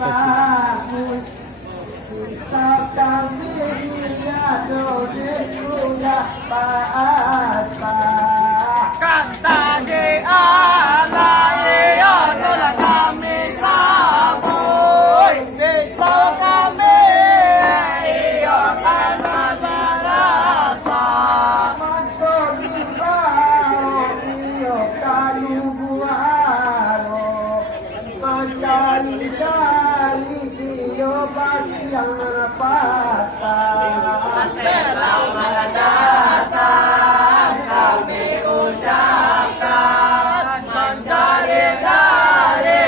kamu kita kami ya doa ya paasa kata di alai ya tolak kami sabui bisa kami iyo tanah berasa Mantori bao iyo kalu buaro Mencari-cari iyo bagian patah selamat datang kami ucapkan mencari-cari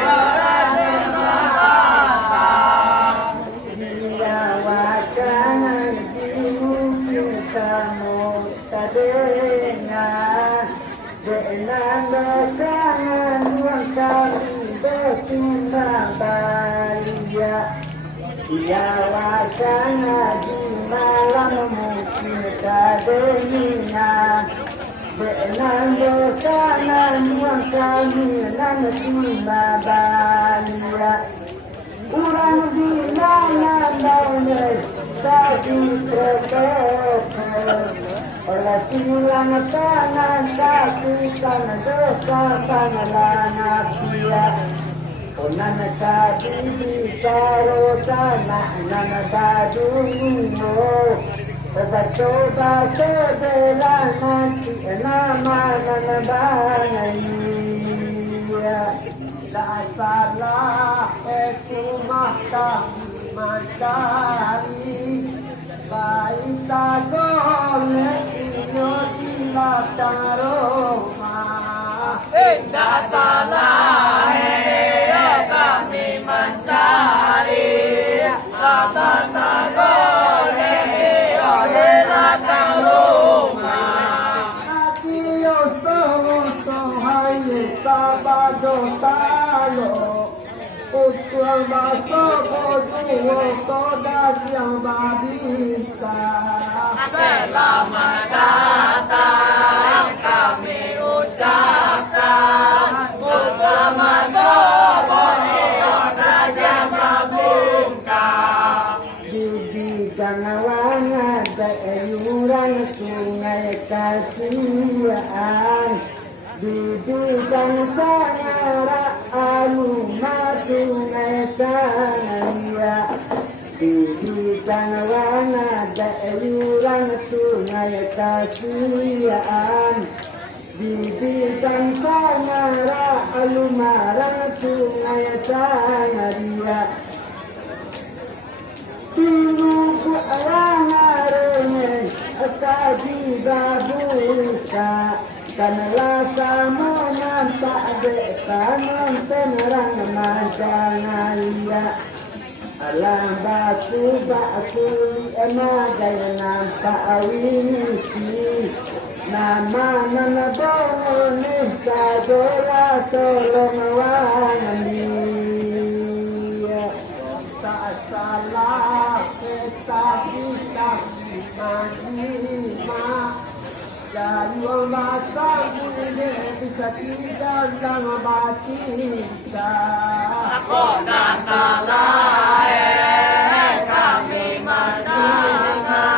orang berbakat Dia wacana dimu kamu terdengar dengan dosangan ruang kami bertimbang balia Dia wacana di malam mungkin terdengar dengan dosangan ruang kami dan timbang balia Urang di mana daunya tadi terkekeh oleh silang tangan kaki tangan dosa tangan anak dia Onan kaki bicara sana nana badungo Obat-obat sebelah nanti nama nana banaya Tak salah cuma kami mencari Baik tak boleh iyo di ladang rumah tidak salah kami mencari latan tagore iyo di latang rumah Hati yo sohaye sabado talo Utuang baso boduo todas yang babisa selamat datang kami ucapkan untuk masuk iyo raja membungkam Di bidang awangan daerah sungai kasihan Di bidang sanara alumah sungai sanaya Di bidang awangan daerah sungai kasihan Di bidang sanara alumah sungai sanaya Tunggu awangarene tadi babuka Kanlah sama nampak dekanan penerang mancanaya Alam batu emagai nampak awisi Nama nana bone sadola tolong wanani Tak salah kita menerima Dan membaca boleh bisa tidak dalam baca aku tak salah kami menerima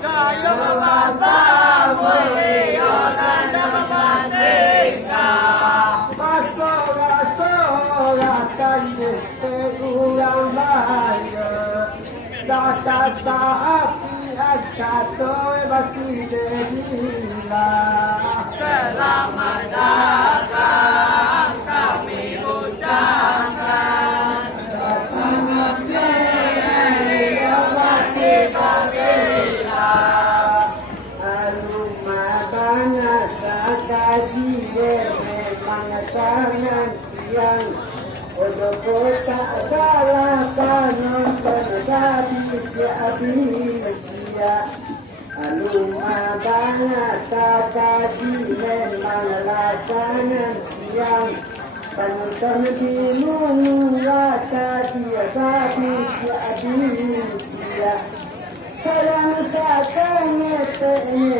gaya berbahasa mulia dan membandingkan Masyarakat kurang banyak Kata api kata bagi demilah selamat datang kami ucapkan datang yang masih terbilang Alumah banyak kaji memang sangat siang Untuk kota salah kanon terjadi siap-siap Alumah banyak kaji memang lasanan siang Panutan di mula tadi tadi siap-siap Sayang sakanya tadi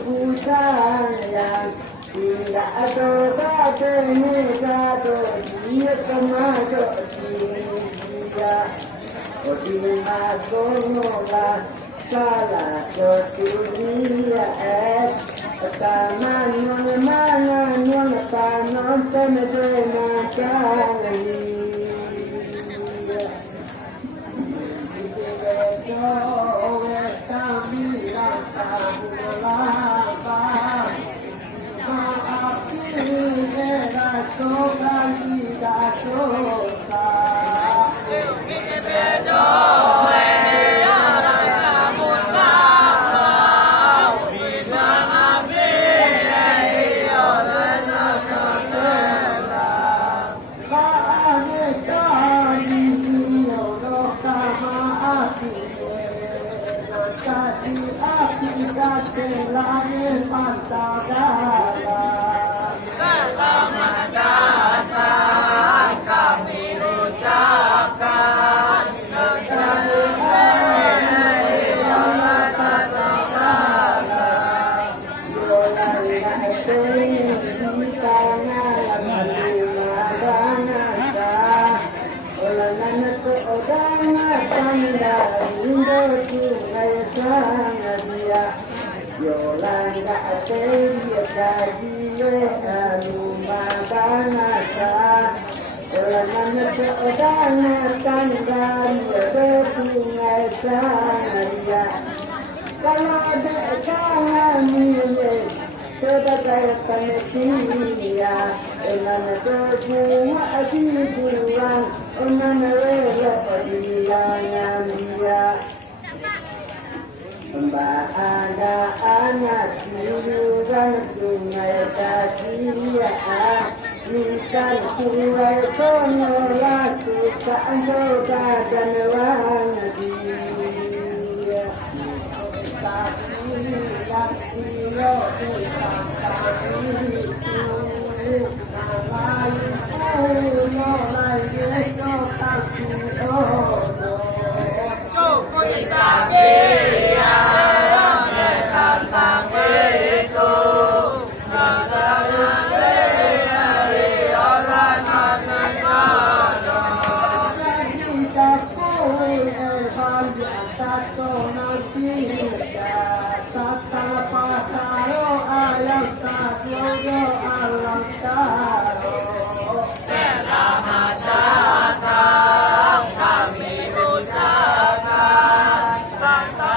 bukan yang tidak ada katanya kado dia kemana lima gonola salah ketulia taman mana nona taman tenedena kali Selamat datang kami ucapkan Yolanda Ateria Kajiye Anumadanasa Olanana Odana Tandaria Betungai Sanaria Kalau ada kanamile sebagai panitia Olana Berdua Adiduan Olana Rela Padilangan dia Mbak ada anak hiduran sungai Tasia Ikan sungai Konola Sukaan doga dan wangi Sakilat iyo isang pagi Nalai ulo lagi sotasi ono Cukup sakit tentang itu Selamat datang kami ucapkan tanpa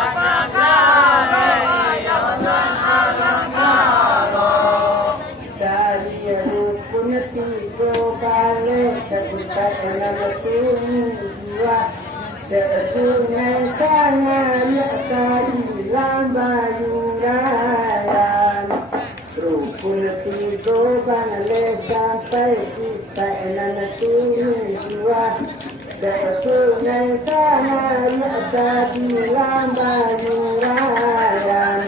dari rukun tiga balik sebutan nama tujuh sesungai sangat kehilang bayuran rukun tiga balik sampai kita nama tujuh sesungai sangat kehilang bayuran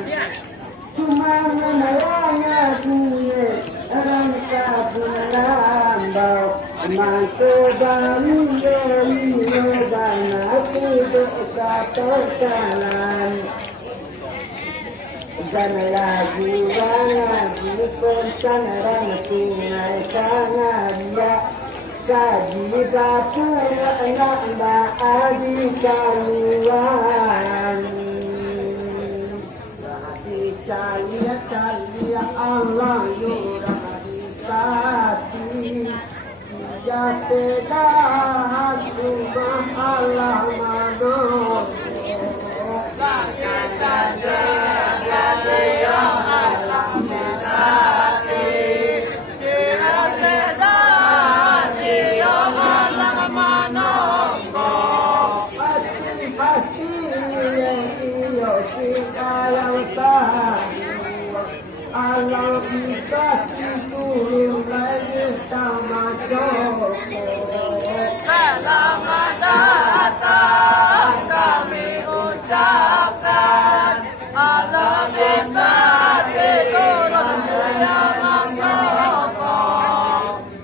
cuma menerangnya dunia orang kabur lambau mantu bani dari bana tidak katakan dan lagi pensangaran sungai sangaria kaji batu anak adi kaluan Cahaya Allah yura disati Jateda Subhan Allah mano Allah kita turun lagi sama Joko Selamat datang kami ucapkan Allah bisa turun mulia Joko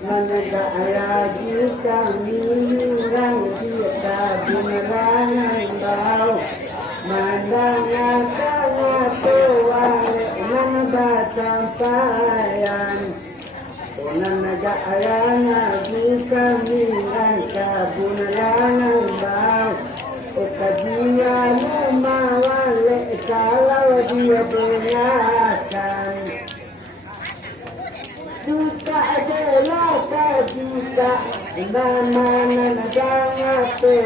Menegaknya kita mirang kita beneran bau Mandangnya sangat tua sampaian Unan negara bisa minang kabunalan bau ka nama nanadangate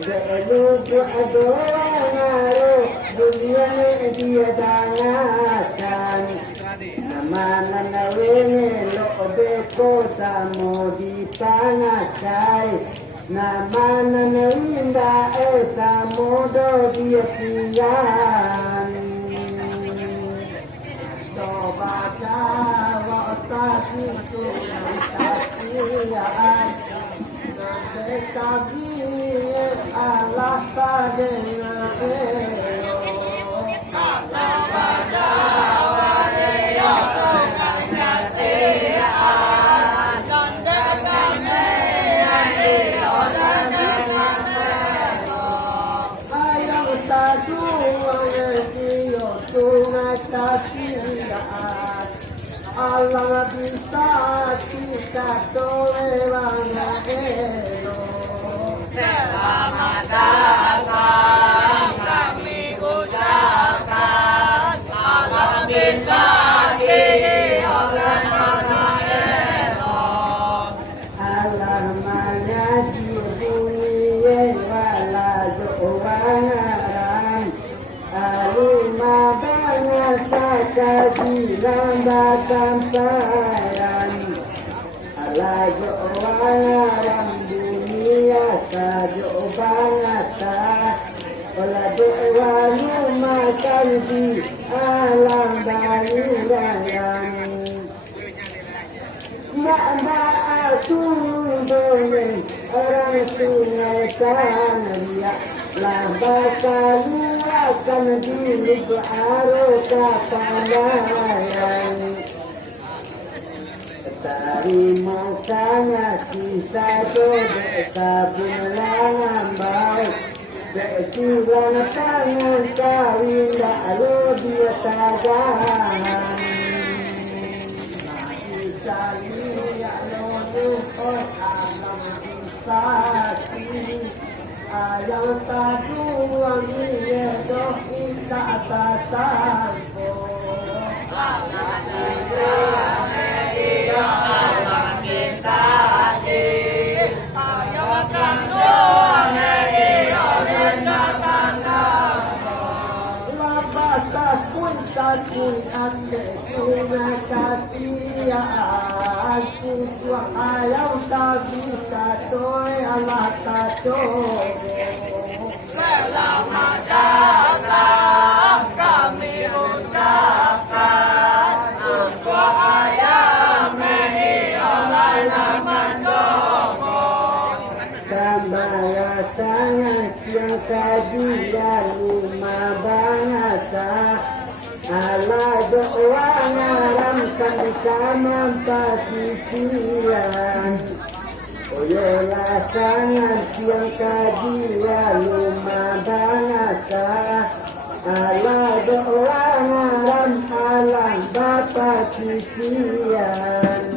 Deludu adorangaro dunia dia dangatan nama nanawene lobe kota modi panacai nama nanawinda samodo dia pian Sobaca wataki sunatatiaan Nandetabi Allah padena Allah pada waleyo sanganya sean Nandekane ayo danengano Ayang tadu wangiyo sunatatiaan Allah bisa kita toleran Selamat datang kami ucapkan Allah bisa diorang elok Allah mana di dunia wala doangan Alima banyak sakabilang batang sayang Allah doangan dunia sajo banget Ola doa makan di alam bayang Nak tundongeng orang sungai Tanria Lambaka luakan diri aroka pandayan Tari mokanya sisa dobe sabulangan baik Bekilan tangan kawin lalu dia tagan Ayang tadu wangiye dohi tatatan Allah bisa iya Allah bisa di ayo kanggo iya rencana Labas takun ande kuna kasiaan Kuswa ayang tabisa doy Allah tadoy Selamat datang kami ucapkan Suswa ayam mehiolai laman jomo Sambaya sangat yang kajian rumah bangsa Ala doa ngaramkan sama pasisian Oyolah sangat yang kajian rumah bangsa Ala doa ngaram alam bapak sisian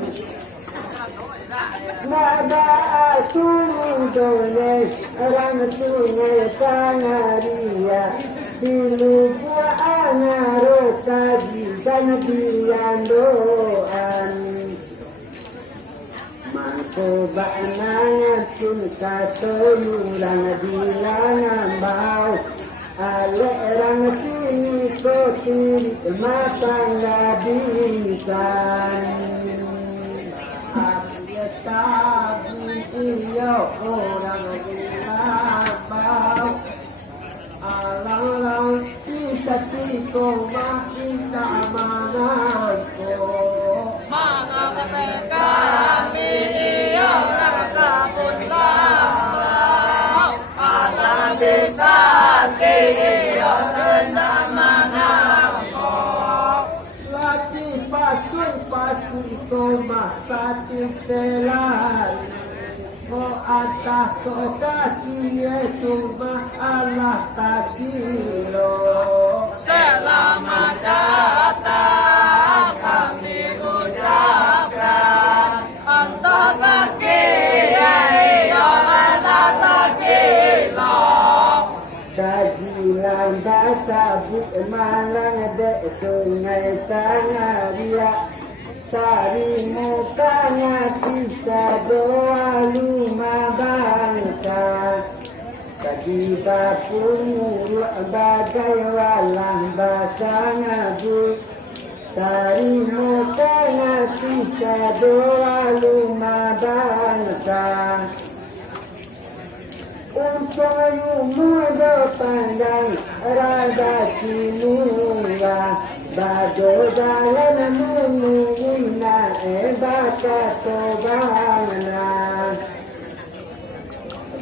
Nada tundone orang sungai Tangaria Dilupa angaro kaji dan piandoan Mangko baknangan sun katolulang dilangan bau Alerang sini kotiri matang labisan Tabi iyo orang dilabau Alang-alang kita tiko makita mananko Mga kami iyo nakakapon lamang Allah bisa iyo naman ako Lati pasuy koma patitelan Ko atas ko kaki cuma Allah takilo Selamat datang kami ucapkan Untuk kaki iyo takilo Kajilan dasabut malang dek sungai Tangaria Tari mukanya sisa doa lima bangsa. Tadi bapung bagai walang basangabu. Tarimo kana sisa doa lima bangsa. Untuk muda pandang rada sinunga. Bado dalam mungina baka tobana.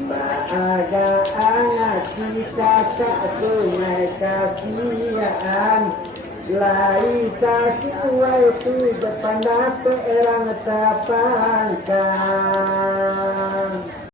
Maaga anak kita tak sungai kasihan. Laisa siwa itu depan dapat erang tapangkan.